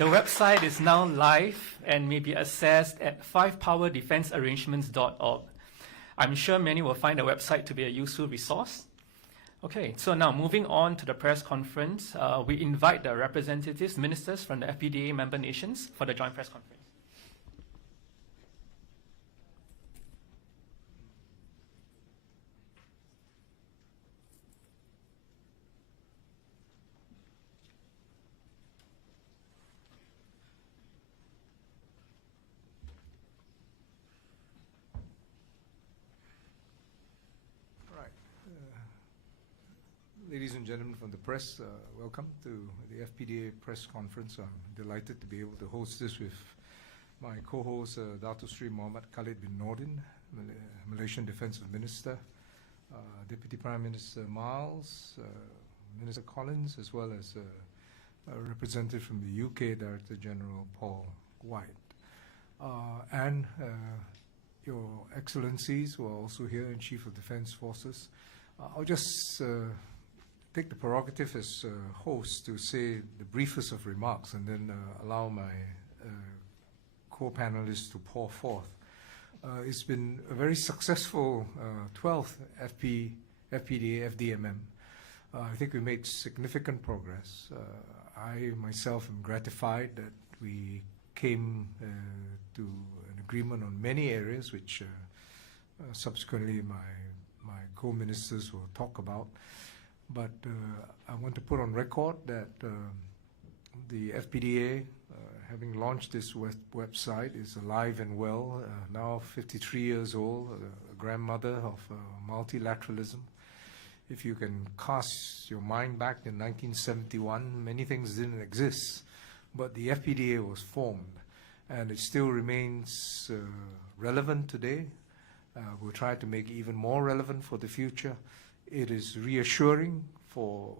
The website is now live and may be accessed at 5powerdefensearrangements.org. I'm sure many will find the website to be a useful resource. Okay, so now moving on to the press conference, we invite the representatives, ministers from the FPDA member nations for the joint press conference. Ladies and gentlemen from the press, welcome to the FPDA press conference. I'm delighted to be able to host this with my co-host, Dato Sri Muhammad Khalid bin Nordin, Malaysian Defence Minister, Deputy Prime Minister Miles, Minister Collins, as well as a representative from the UK Director General Paul White. And Your Excellencies who are also here, and Chief of Defence Forces. I'll just take the prerogative as host to say the briefest of remarks and then allow my co-panelists to pour forth. It's been a very successful 12th FPDA FDMM. I think we made significant progress. I myself am gratified that we came to an agreement on many areas, which subsequently my co-ministers will talk about. But I want to put on record that the FPDA, having launched this website, is alive and well, now 53 years old, a grandmother of multilateralism. If you can cast your mind back in 1971, many things didn't exist, but the FPDA was formed, and it still remains relevant today. We'll try to make it even more relevant for the future. It is reassuring for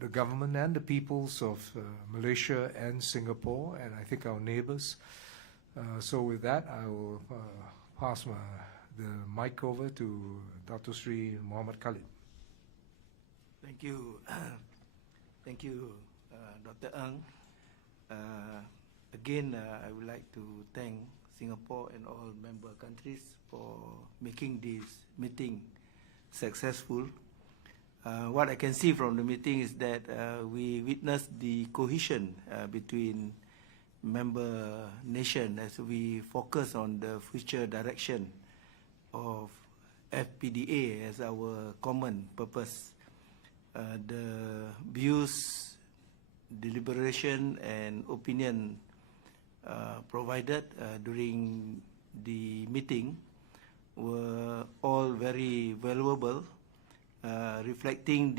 the government and the peoples of Malaysia and Singapore, and I think our neighbors. So with that, I will pass the mic over to Dato Sri Muhammad Khalid. Thank you. Thank you, Dr. Ng. Again, I would like to thank Singapore and all member countries for making this meeting successful. What I can see from the meeting is that we witnessed the cohesion between member nations as we focus on the future direction of FPDA as our common purpose. The views, deliberation and opinion provided during the meeting were all very valuable, reflecting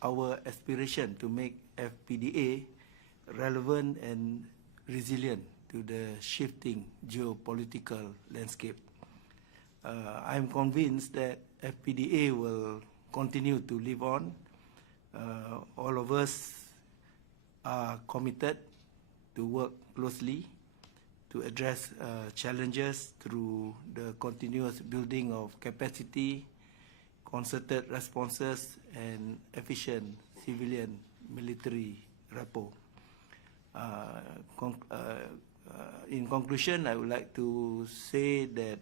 our aspiration to make FPDA relevant and resilient to the shifting geopolitical landscape. I'm convinced that FPDA will continue to live on. All of us are committed to work closely to address challenges through the continuous building of capacity, concerted responses, and efficient civilian-military rapport. In conclusion, I would like to say that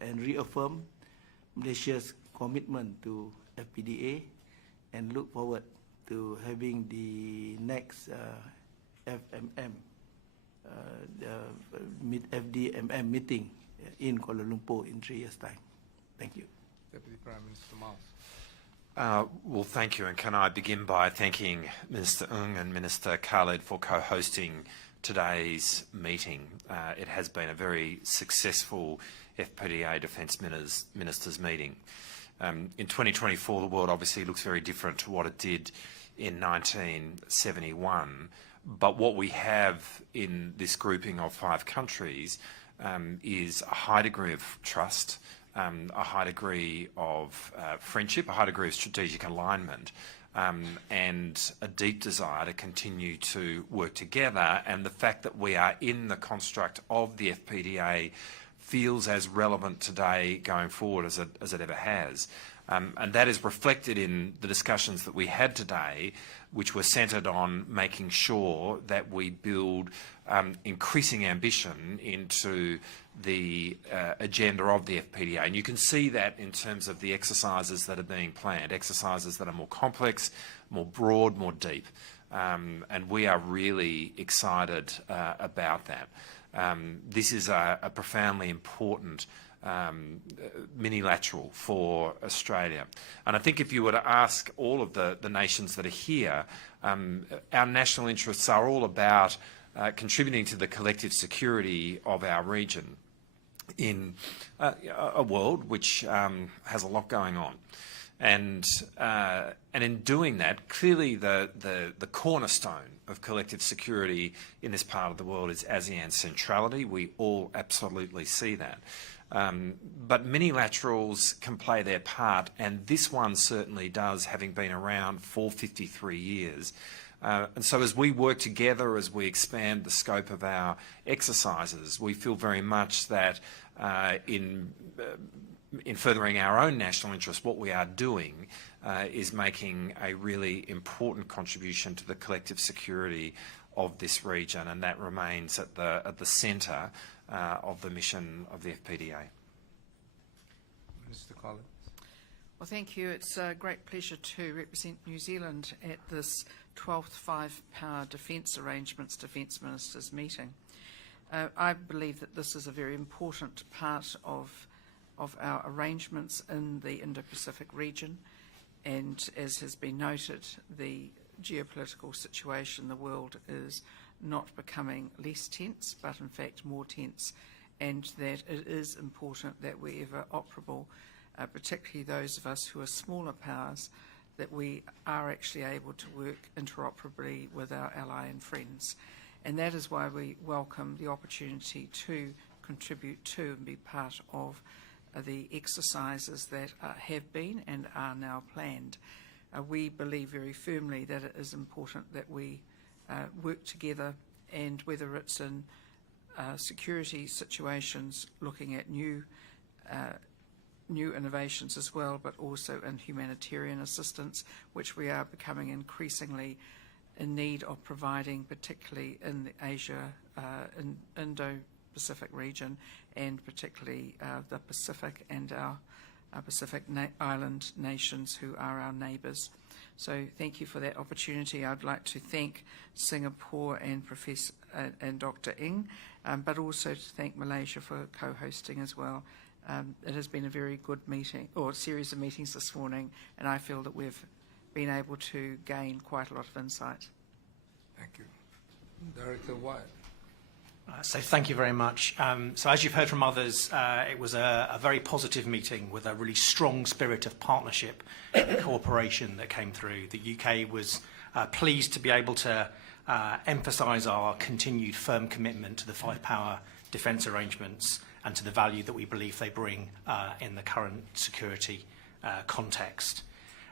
and reaffirm Malaysia's commitment to FPDA and look forward to having the next FDMM meeting in Kuala Lumpur in 3 years' time. Thank you. Deputy Prime Minister Miles. Well, thank you, and can I begin by thanking Minister Ng and Minister Khalid for co-hosting today's meeting. It has been a very successful FPDA Defence Ministers meeting. In 2024, the world obviously looks very different to what it did in 1971. But what we have in this grouping of 5 countries is a high degree of trust, a high degree of friendship, a high degree of strategic alignment, and a deep desire to continue to work together. And the fact that we are in the construct of the FPDA feels as relevant today going forward as it ever has. And that is reflected in the discussions that we had today, which were centred on making sure that we build increasing ambition into the agenda of the FPDA. And you can see that in terms of the exercises that are being planned, exercises that are more complex, more broad, more deep. And we are really excited about that. This is a profoundly important minilateral for Australia. And I think if you were to ask all of the nations that are here, our national interests are all about contributing to the collective security of our region in a world which has a lot going on. And in doing that, clearly the cornerstone of collective security in this part of the world is ASEAN's centrality. We all absolutely see that. But minilaterals can play their part, and this one certainly does, having been around for 53 years. And so as we work together, as we expand the scope of our exercises, we feel very much that in furthering our own national interests, what we are doing is making a really important contribution to the collective security of this region, and that remains at the centre of the mission of the FPDA. Mr. Collins. Well, thank you. It's a great pleasure to represent New Zealand at this 12th Five Power Defence Arrangements Defence Ministers meeting. I believe that this is a very important part of our arrangements in the Indo-Pacific region, and as has been noted, the geopolitical situation in the world is not becoming less tense, but in fact more tense, and that it is important that wherever operable, particularly those of us who are smaller powers, that we are actually able to work interoperably with our ally and friends. And that is why we welcome the opportunity to contribute to and be part of the exercises that have been and are now planned. We believe very firmly that it is important that we work together, and whether it's in security situations, looking at new innovations as well, but also in humanitarian assistance, which we are becoming increasingly in need of providing, particularly in the Asia, Indo-Pacific region, and particularly the Pacific and our Pacific island nations who are our neighbours. So thank you for that opportunity. I'd like to thank Singapore and Professor and Dr. Ng, but also to thank Malaysia for co-hosting as well. It has been a very good meeting, or series of meetings this morning, and I feel that we've been able to gain quite a lot of insight. Thank you. Director Wyatt. So thank you very much. So as you've heard from others, it was a very positive meeting with a really strong spirit of partnership and cooperation that came through. The UK was pleased to be able to emphasise our continued firm commitment to the Five Power Defence Arrangements and to the value that we believe they bring in the current security context.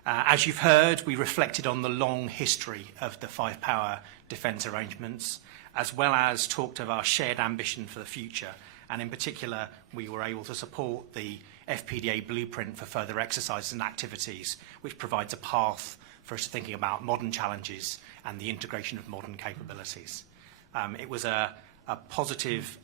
As you've heard, we reflected on the long history of the Five Power Defence Arrangements, as well as talked of our shared ambition for the future. And in particular, we were able to support the FPDA blueprint for further exercises and activities, which provides a path for us thinking about modern challenges and the integration of modern capabilities. It was a positive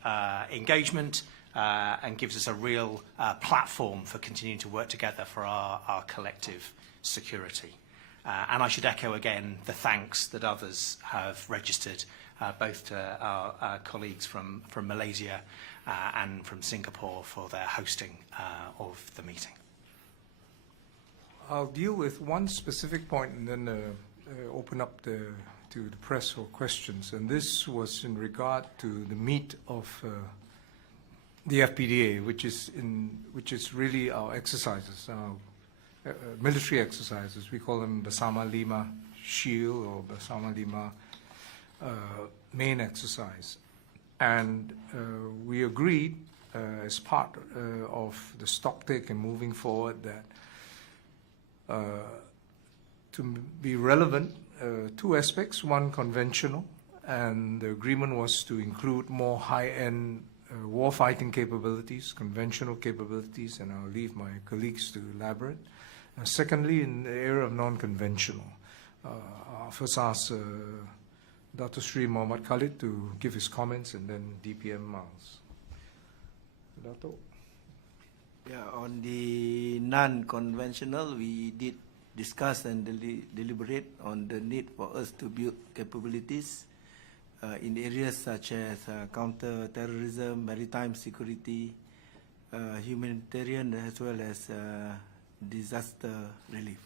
engagement and gives us a real platform for continuing to work together for our collective security. And I should echo again the thanks that others have registered, both to our colleagues from Malaysia and from Singapore for their hosting of the meeting. I'll deal with one specific point and then open up to the press for questions. And this was in regard to the meat of the FPDA, which is really our exercises, our military exercises. We call them Bersama Lima Shield or Bersama Lima main exercise. And we agreed as part of the stocktake and moving forward that to be relevant, two aspects, one conventional, and the agreement was to include more high-end war-fighting capabilities, conventional capabilities, and I'll leave my colleagues to elaborate. Secondly, in the area of non-conventional, I'll first ask Dr. Sri Muhammad Khalid to give his comments, and then DPM Miles. Dato'? Yeah, on the non-conventional, we did discuss and deliberate on the need for us to build capabilities in areas such as counter-terrorism, maritime security, humanitarian, as well as disaster relief.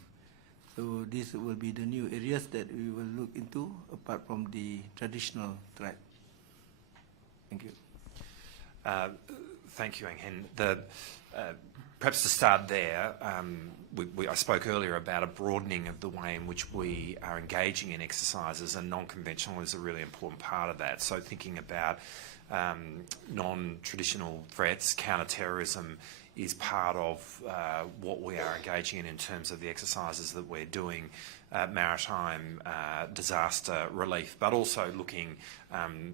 So these will be the new areas that we will look into apart from the traditional threat. Thank you. Thank you, Ang Hen. Perhaps to start there, I spoke earlier about a broadening of the way in which we are engaging in exercises, and non-conventional is a really important part of that. So thinking about non-traditional threats, counter-terrorism is part of what we are engaging in terms of the exercises that we're doing, maritime disaster relief, but also looking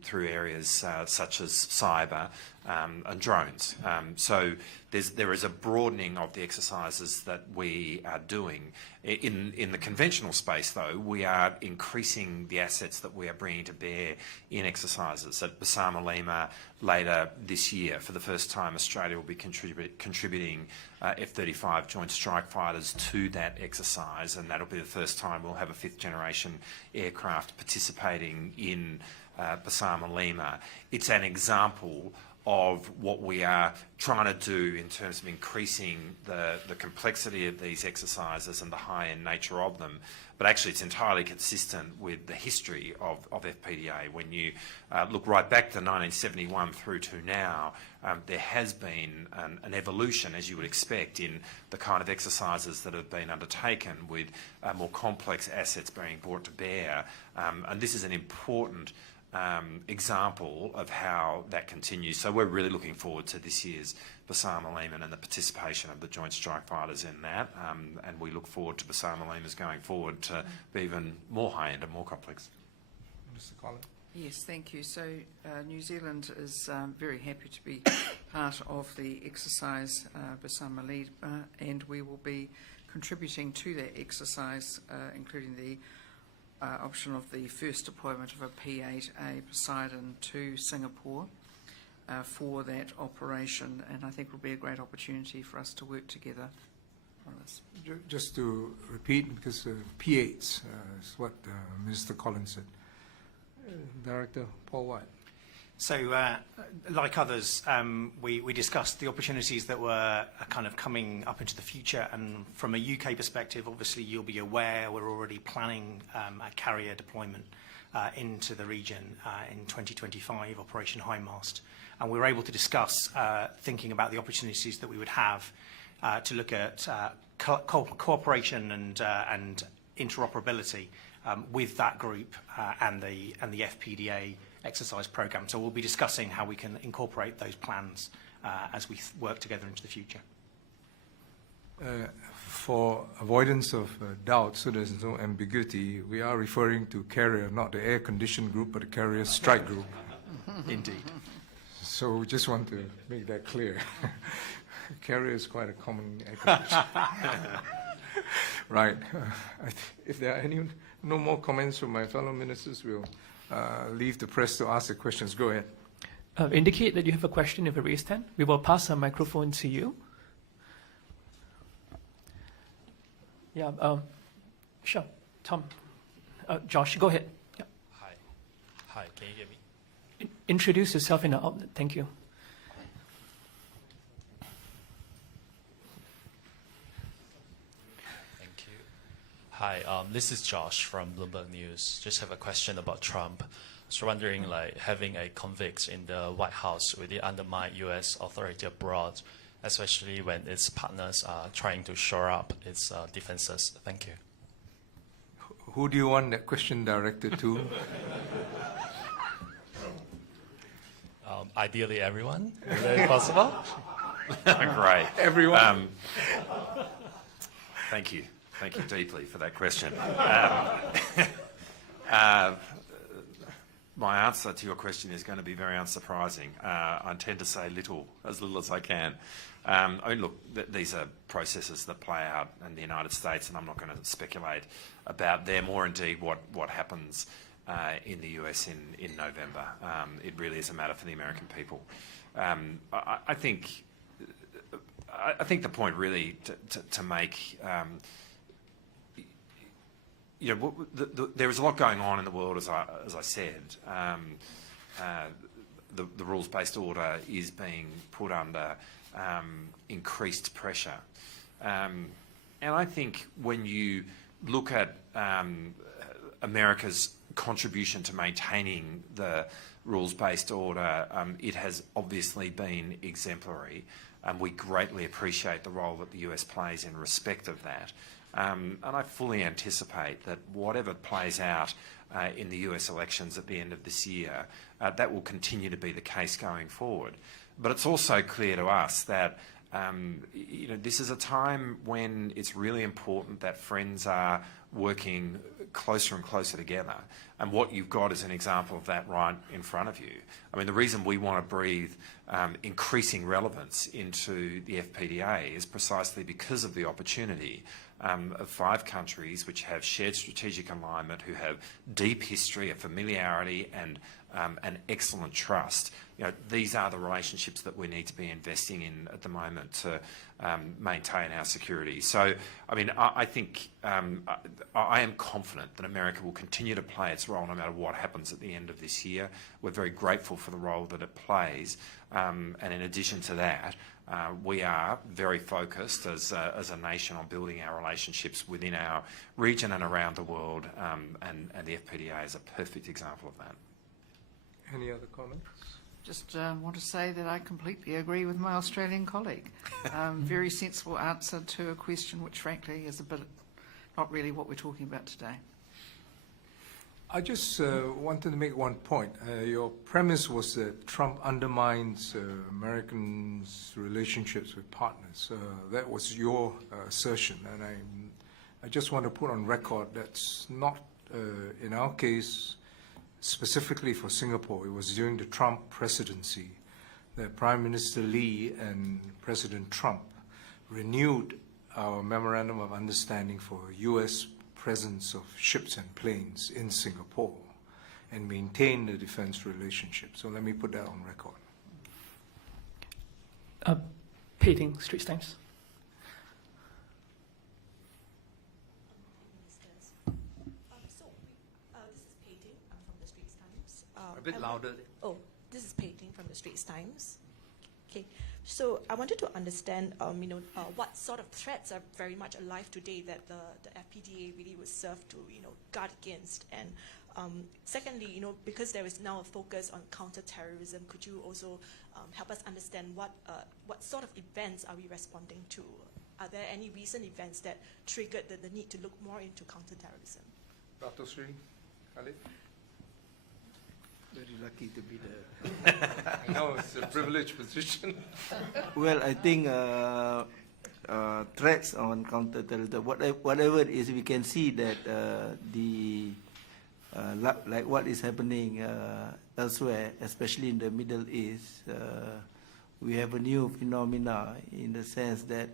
through areas such as cyber and drones. So there is a broadening of the exercises that we are doing. In the conventional space, though, we are increasing the assets that we are bringing to bear in exercises. At Bersama Lima later this year, for the first time, Australia will be contributing F-35 Joint Strike Fighters to that exercise, and that'll be the first time we'll have a fifth-generation aircraft participating in Bersama Lima. It's an example of what we are trying to do in terms of increasing the complexity of these exercises and the high-end nature of them. But actually it's entirely consistent with the history of FPDA. When you look right back to 1971 through to now, there has been an evolution, as you would expect, in the kind of exercises that have been undertaken with more complex assets being brought to bear. And this is an important example of how that continues. So we're really looking forward to this year's Bersama Lima and the participation of the Joint Strike Fighters in that, and we look forward to Bersama Lima's going forward to be even more high-end and more complex. Mr. Collins? Yes, thank you. So New Zealand is very happy to be part of the exercise Bersama Lima, and we will be contributing to that exercise, including the option of the first deployment of a P-8A Poseidon to Singapore for that operation, and I think it will be a great opportunity for us to work together on this. Just to repeat, because P-8s is what Minister Collins said. Director Paul White. So, like others, we discussed the opportunities that were kind of coming up into the future, and from a UK perspective, obviously you'll be aware we're already planning a carrier deployment into the region in 2025, Operation High Mast, and we were able to discuss thinking about the opportunities that we would have to look at cooperation and interoperability with that group and the FPDA exercise program. So we'll be discussing how we can incorporate those plans as we work together into the future. For avoidance of doubt, so there's no ambiguity, we are referring to carrier, not the air-conditioned group, but the carrier strike group. Indeed. So we just want to make that clear. Carrier is quite a common air-conditioned. Right. If there are no more comments from my fellow ministers, we'll leave the press to ask the questions. Go ahead. Indicate that you have a question if you raise hand. We will pass a microphone to you. Yeah, sure. Tom. Josh, go ahead. Yeah. Hi, can you hear me? Introduce yourself in the outlet. Thank you. Thank you. Hi, this is Josh from Bloomberg News. Just have a question about Trump. So wondering, like, having a convict in the White House, will it undermine U.S. authority abroad, especially when its partners are trying to shore up its defenses? Thank you. Who do you want that question directed to? Ideally, everyone. Is that possible? Great. Everyone. Thank you. Thank you deeply for that question. my answer to your question is going to be very unsurprising. I tend to say as little as I can. Look, these are processes that play out in the United States, and I'm not going to speculate about them or indeed what happens in the US in November. It really is a matter for the American people. I think the point really to make. There is a lot going on in the world, as I said. The rules-based order is being put under increased pressure. And I think when you look at America's contribution to maintaining the rules-based order, it has obviously been exemplary. We greatly appreciate the role that the US plays in respect of that. And I fully anticipate that whatever plays out in the US elections at the end of this year, that will continue to be the case going forward. But it's also clear to us that this is a time when it's really important that friends are working closer and closer together. And what you've got is an example of that right in front of you. I mean, the reason we want to breathe increasing relevance into the FPDA is precisely because of the opportunity of 5 countries which have shared strategic alignment, who have deep history, a familiarity and an excellent trust. These are the relationships that we need to be investing in at the moment to maintain our security. So, I mean, I think I am confident that America will continue to play its role no matter what happens at the end of this year. We're very grateful for the role that it plays. And in addition to that, we are very focused as a nation on building our relationships within our region and around the world, and the FPDA is a perfect example of that. Any other comments? Just want to say that I completely agree with my Australian colleague. Very sensible answer to a question which, frankly, is a bit not really what we're talking about today. I just wanted to make one point. Your premise was that Trump undermines Americans' relationships with partners. That was your assertion, and I just want to put on record that's not, in our case, specifically for Singapore. It was during the Trump presidency that Prime Minister Lee and President Trump renewed our Memorandum of Understanding for U.S. presence of ships and planes in Singapore and maintain the defense relationship. So let me put that on record. Peiting, Straits Times. A bit louder. This is Peiting from the Straits Times. Okay, so I wanted to understand, what sort of threats are very much alive today that the FPDA really would serve to, guard against. And secondly, because there is now a focus on counterterrorism, could you also help us understand what sort of events are we responding to? Are there any recent events that triggered the need to look more into counterterrorism? Dr. Sri, Khalid? Very lucky to be there. I know, it's a privileged position. Well, I think threats on counterterrorism, whatever it is, we can see that like what is happening elsewhere, especially in the Middle East, we have a new phenomena in the sense that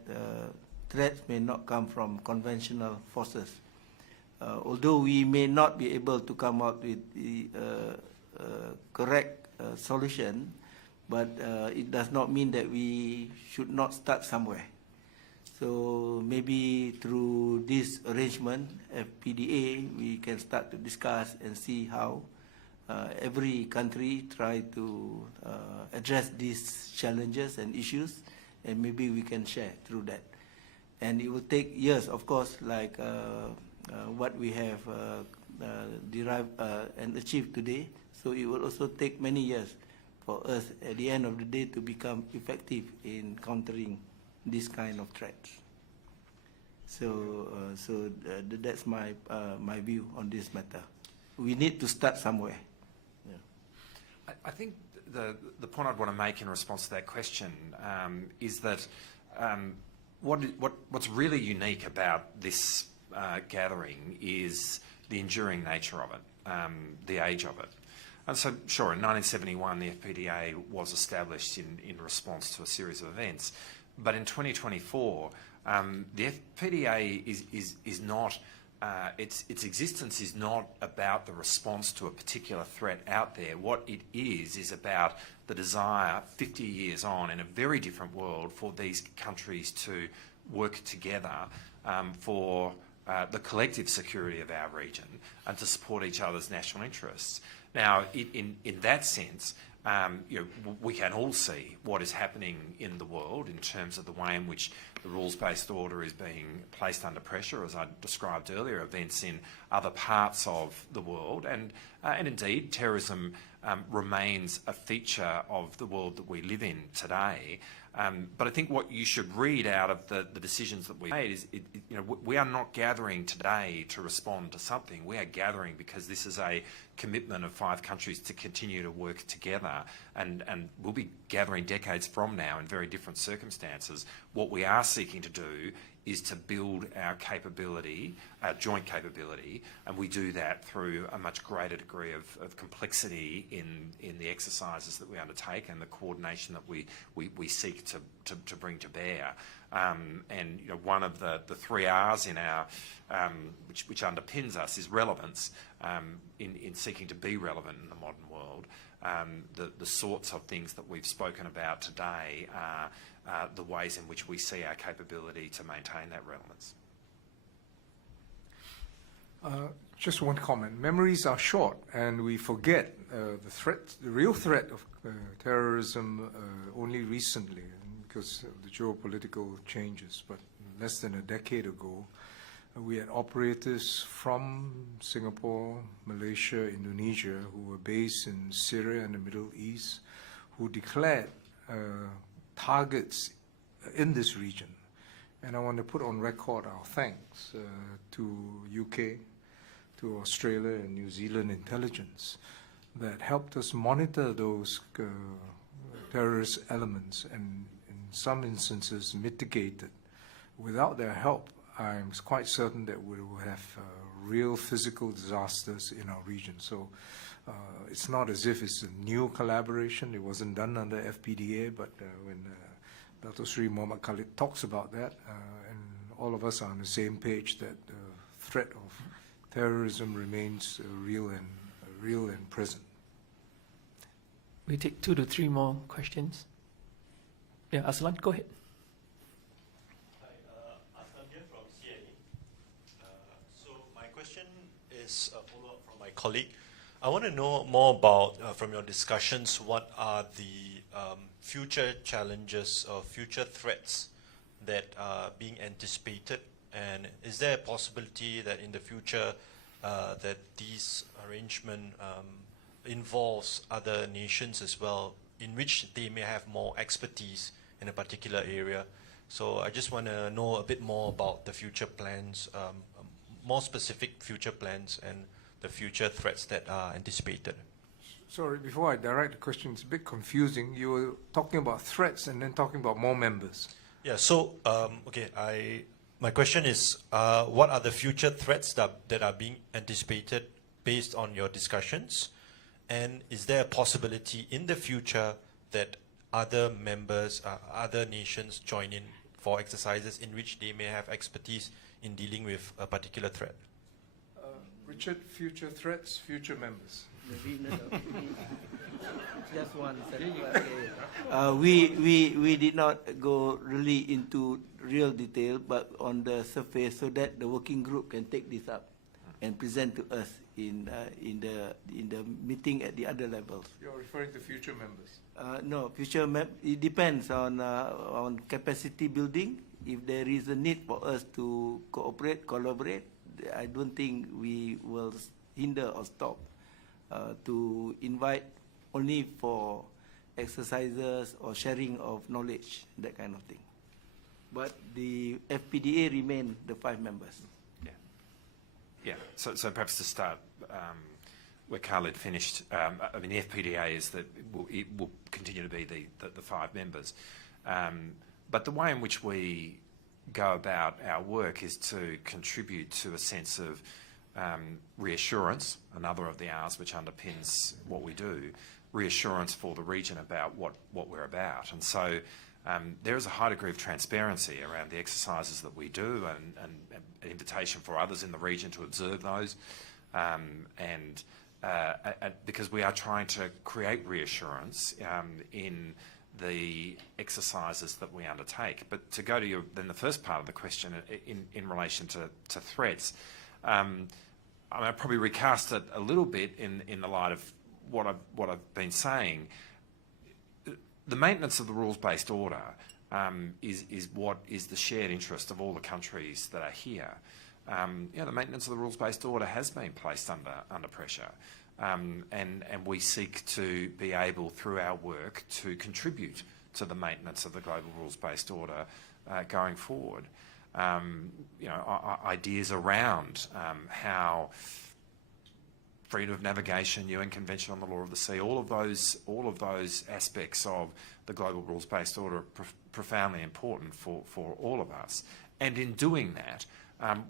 threats may not come from conventional forces. Although we may not be able to come up with the correct solution, but it does not mean that we should not start somewhere. So maybe through this arrangement, FPDA, we can start to discuss and see how every country try to address these challenges and issues, and maybe we can share through that. And it will take years, of course, like what we have derived and achieved today. So it will also take many years for us at the end of the day to become effective in countering this kind of threats. So, that's my my view on this matter. We need to start somewhere. Yeah. I think the point I'd want to make in response to that question is that what's really unique about this gathering is the enduring nature of it, the age of it. And so, sure, in 1971, the FPDA was established in response to a series of events. But in 2024, the FPDA is not, its existence is not about the response to a particular threat out there. What it is about the desire 50 years on in a very different world for these countries to work together for the collective security of our region and to support each other's national interests. Now, in that sense, we can all see what is happening in the world in terms of the way in which the rules-based order is being placed under pressure, as I described earlier, events in other parts of the world. And indeed, terrorism remains a feature of the world that we live in today. But I think what you should read out of the decisions that we made is, we are not gathering today to respond to something. We are gathering because this is a commitment of 5 countries to continue to work together, and we'll be gathering decades from now in very different circumstances. What we are seeking to do is to build our capability, our joint capability, and we do that through a much greater degree of complexity in the exercises that we undertake and the coordination that we seek to bring to bear. And one of the 3 R's in our which underpins us is relevance, in seeking to be relevant in the modern world. The sorts of things that we've spoken about today are the ways in which we see our capability to maintain that relevance. Just one comment. Memories are short, and we forget the real threat of terrorism only recently, because of the geopolitical changes. But less than a decade ago, we had operators from Singapore, Malaysia, Indonesia, who were based in Syria and the Middle East, who declared targets in this region. And I want to put on record our thanks to UK, to Australia and New Zealand intelligence that helped us monitor those terrorist elements and in some instances mitigated. Without their help, I'm quite certain that we will have real physical disasters in our region. So it's not as if it's a new collaboration. It wasn't done under FPDA, but when Dr. Sri Muhammad Khalid talks about that, and all of us are on the same page that the threat of terrorism remains real and present. We take 2 to 3 more questions. Yeah, Aslan, go ahead. Hi, Aslan here from CNE. So my question is a follow-up from my colleague. I want to know more about, from your discussions, what are the future challenges or future threats that are being anticipated, and is there a possibility that in the future that these arrangement involves other nations as well, in which they may have more expertise in a particular area? So I just want to know a bit more about the future plans, more specific future plans and the future threats that are anticipated. Sorry, before I direct the question, it's a bit confusing. You were talking about threats and then talking about more members. Yeah, so, my question is, what are the future threats that are being anticipated based on your discussions? And is there a possibility in the future that other members, other nations join in for exercises in which they may have expertise in dealing with a particular threat? Richard, future threats, future members. Just one second. We did not go really into real detail, but on the surface, so that the working group can take this up and present to us in the meeting at the other levels. You're referring to future members? No, it depends on capacity building. If there is a need for us to collaborate, I don't think we will hinder or stop to invite only for exercises or sharing of knowledge, that kind of thing. But the FPDA remain the 5 members. Yeah. So perhaps to start where Khalid finished, I mean, the FPDA is that it will continue to be the 5 members. But the way in which we go about our work is to contribute to a sense of reassurance, another of the R's which underpins what we do, reassurance for the region about what we're about. And so there is a high degree of transparency around the exercises that we do and an invitation for others in the region to observe those. Because we are trying to create reassurance in the exercises that we undertake. But to go to then the first part of the question in relation to threats, I'll probably recast it a little bit in the light of what I've been saying. The maintenance of the rules-based order is what is the shared interest of all the countries that are here. The maintenance of the rules-based order has been placed under pressure, and we seek to be able, through our work, to contribute to the maintenance of the global rules-based order going forward. Ideas around how freedom of navigation, UN Convention on the Law of the Sea, all of those aspects of the global rules-based order are profoundly important for all of us. And in doing that,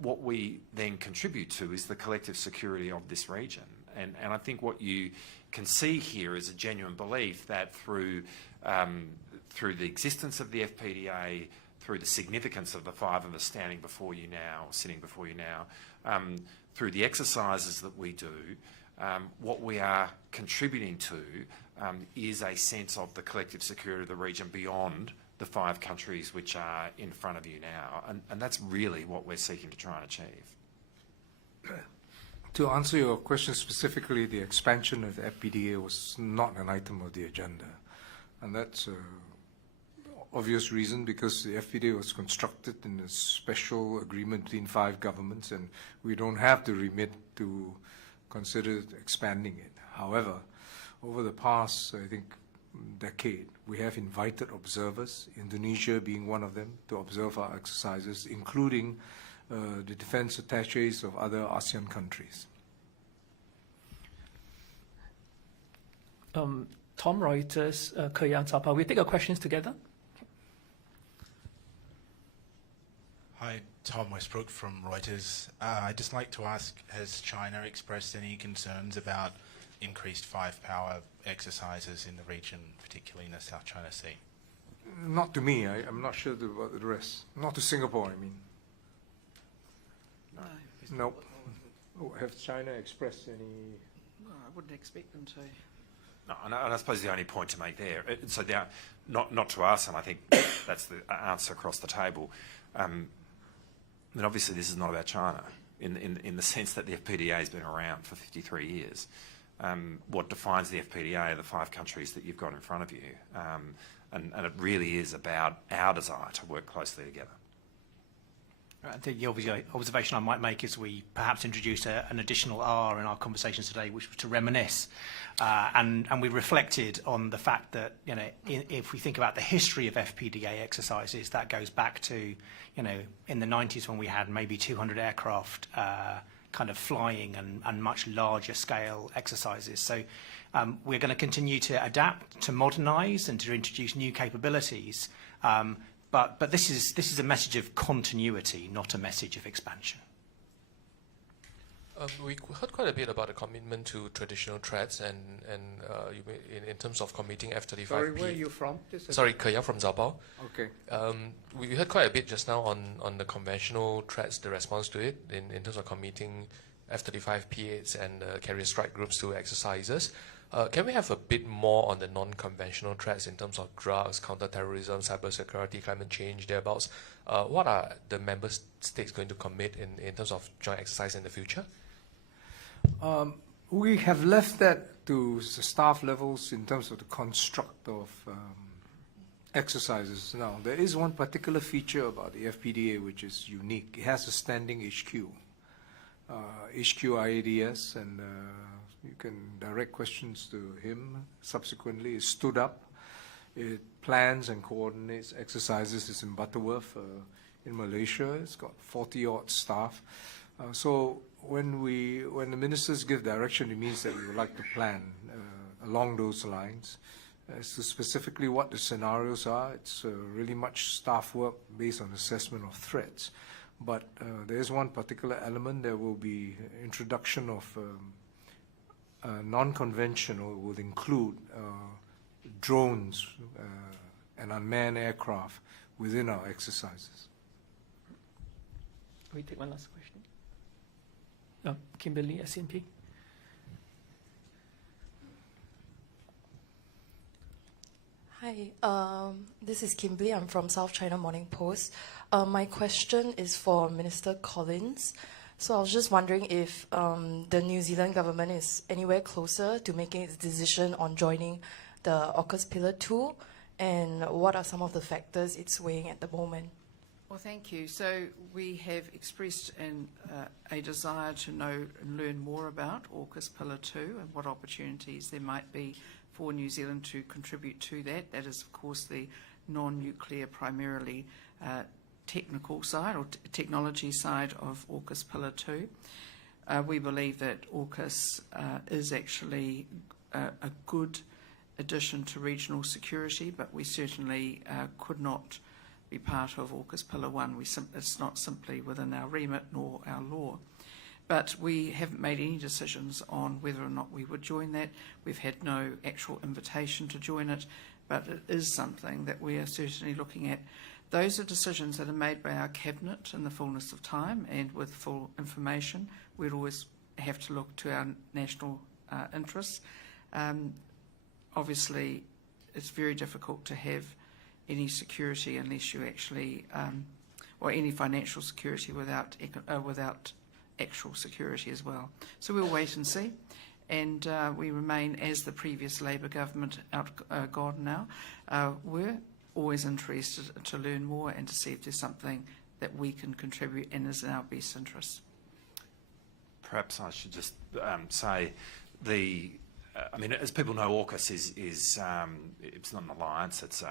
what we then contribute to is the collective security of this region. And I think what you can see here is a genuine belief that through the existence of the FPDA, through the significance of the five of us sitting before you now, through the exercises that we do, what we are contributing to is a sense of the collective security of the region beyond the five countries which are in front of you now. And that's really what we're seeking to try and achieve. To answer your question specifically, the expansion of the FPDA was not an item of the agenda. And that's obvious reason, because the FPDA was constructed in a special agreement between five governments, and we don't have the remit to consider expanding it. However, over the past, I think, decade, we have invited observers, Indonesia being one of them, to observe our exercises, including the defense attaches of other ASEAN countries. Tom Reuters, Keyang Zapa. We take our questions together. Hi, Tom Westbrook from Reuters. I'd just like to ask, has China expressed any concerns about increased five-power exercises in the region, particularly in the South China Sea? Not to me. I'm not sure about the rest. Not to Singapore, I mean. No. Oh, have China expressed any? No, I wouldn't expect them to. No, and I suppose the only point to make there, so not to us, and I think that's the answer across the table. I mean, obviously this is not about China in the sense that the FPDA has been around for 53 years. What defines the FPDA are the five countries that you've got in front of you, and it really is about our desire to work closely together. I think the observation I might make is we perhaps introduced an additional R in our conversations today, which was to reminisce. And we reflected on the fact that, if we think about the history of FPDA exercises, that goes back to, in the 90s when we had maybe 200 aircraft kind of flying and much larger scale exercises. So we're going to continue to adapt, to modernise and to introduce new capabilities. But this is a message of continuity, not a message of expansion. We heard quite a bit about the commitment to traditional threats and in terms of committing F-35. Sorry, where are you from? Sorry, Keyang from Zabao. Okay. We heard quite a bit just now on the conventional threats, the response to it, in terms of committing F-35 P-8s and carrier strike groups to exercises. Can we have a bit more on the non-conventional threats in terms of drugs, counter-terrorism, cybersecurity, climate change, thereabouts? What are the member states going to commit in terms of joint exercise in the future? We have left that to the staff levels in terms of the construct of exercises. Now, there is one particular feature about the FPDA which is unique. It has a standing HQ, HQ IADS, and you can direct questions to him subsequently. It stood up. It plans and coordinates exercises. It's in Butterworth in Malaysia. It's got 40-odd staff. So when the ministers give direction, it means that we would like to plan along those lines. As to specifically what the scenarios are, it's really much staff work based on assessment of threats. But there is one particular element. There will be introduction of non-conventional, would include drones and unmanned aircraft within our exercises. We take one last question. Kimberly, SNP. Hi, this is Kimberly. I'm from South China Morning Post. My question is for Minister Collins. So I was just wondering if the New Zealand government is anywhere closer to making its decision on joining the AUKUS Pillar 2, and what are some of the factors it's weighing at the moment? Well, thank you. So we have expressed a desire to know and learn more about AUKUS Pillar 2 and what opportunities there might be for New Zealand to contribute to that. That is, of course, the non-nuclear, primarily technical side or technology side of AUKUS Pillar 2. We believe that AUKUS is actually a good addition to regional security, but we certainly could not be part of AUKUS Pillar 1. It's not simply within our remit nor our law. But we haven't made any decisions on whether or not we would join that. We've had no actual invitation to join it, but it is something that we are certainly looking at. Those are decisions that are made by our Cabinet in the fullness of time and with full information. We'd always have to look to our national interests. Obviously, it's very difficult to have any security unless you actually, or any financial security without actual security as well. So we'll wait and see. And we remain, as the previous Labour government gone now, we're always interested to learn more and to see if there's something that we can contribute and is in our best interest. Perhaps I should just say I mean, as people know, AUKUS is it's not an alliance. It's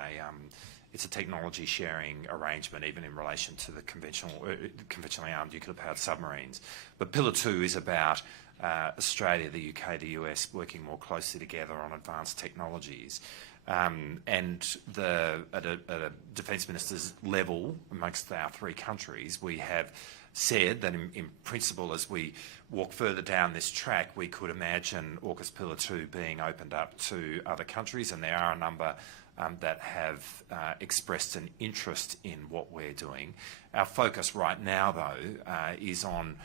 a technology sharing arrangement, even in relation to the conventionally armed nuclear-powered submarines. But Pillar 2 is about Australia, the UK, the US working more closely together on advanced technologies. And at a defence minister's level, amongst our three countries, we have said that in principle, as we walk further down this track, we could imagine AUKUS Pillar 2 being opened up to other countries, and there are a number that have expressed an interest in what we're doing. Our focus right now, though, is on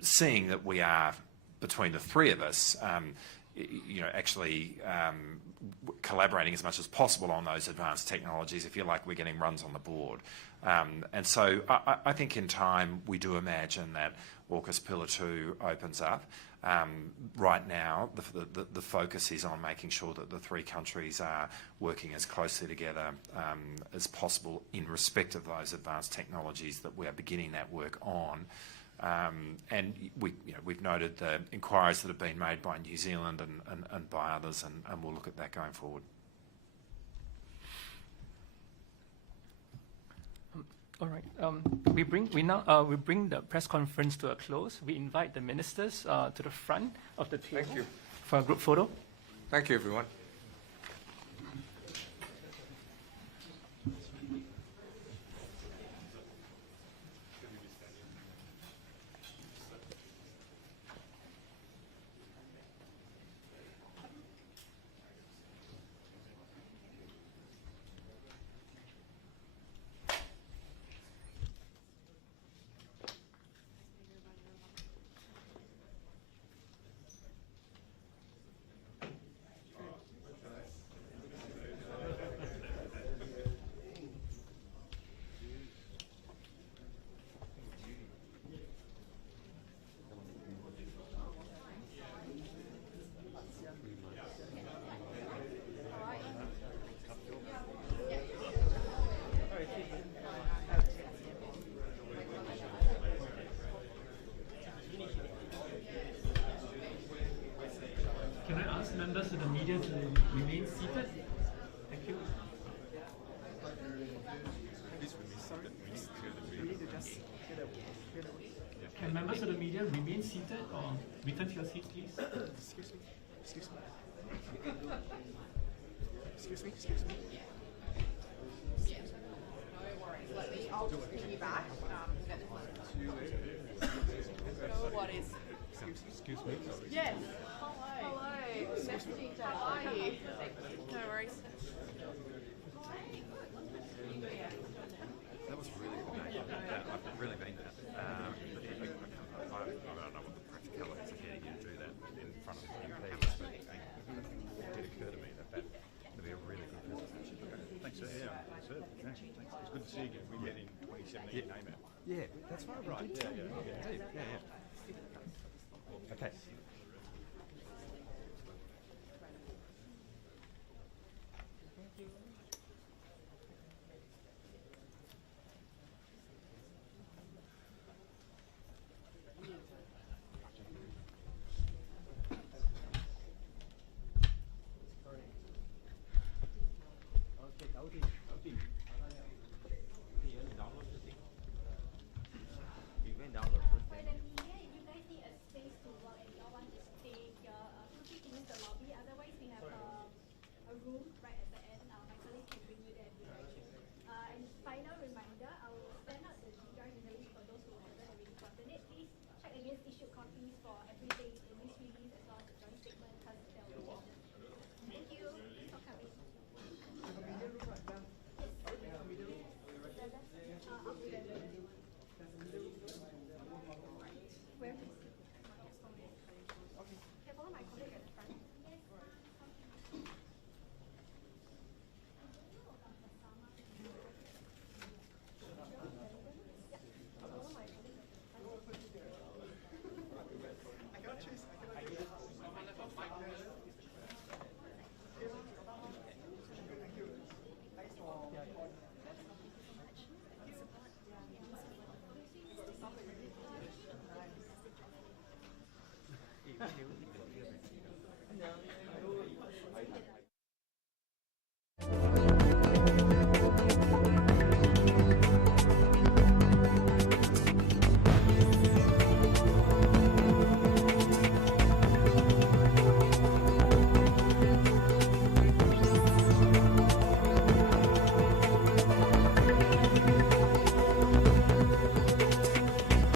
seeing that we are, between the three of us, actually collaborating as much as possible on those advanced technologies. If you like, we're getting runs on the board. And so I think in time we do imagine that AUKUS Pillar 2 opens up. Right now, the focus is on making sure that the three countries are working as closely together as possible in respect of those advanced technologies that we are beginning that work on. And we've noted the inquiries that have been made by New Zealand and by others, and we'll look at that going forward. All right. We bring the press conference to a close. We invite the ministers to the front of the table. Thank you. For a group photo. Thank you, everyone. Members of the media to remain seated. Thank you. Can members of the media remain seated or return to your seats, please? Excuse me. Excuse me. No worries. Let me. I'll just piggyback. Yes. Hello. Nice to meet you. How are you? No worries. That was really cool. I've really been there. I don't know what the practicalities of getting you to do that in front of the cameras, but it did occur to me that would be a really good presentation. Thanks, sir. Yeah, that's it. Yeah, thanks. It's good to see you again. We met in 2017 Yeah. in AMAP. Yeah, that's right. Yeah. Okay. Copies for every day.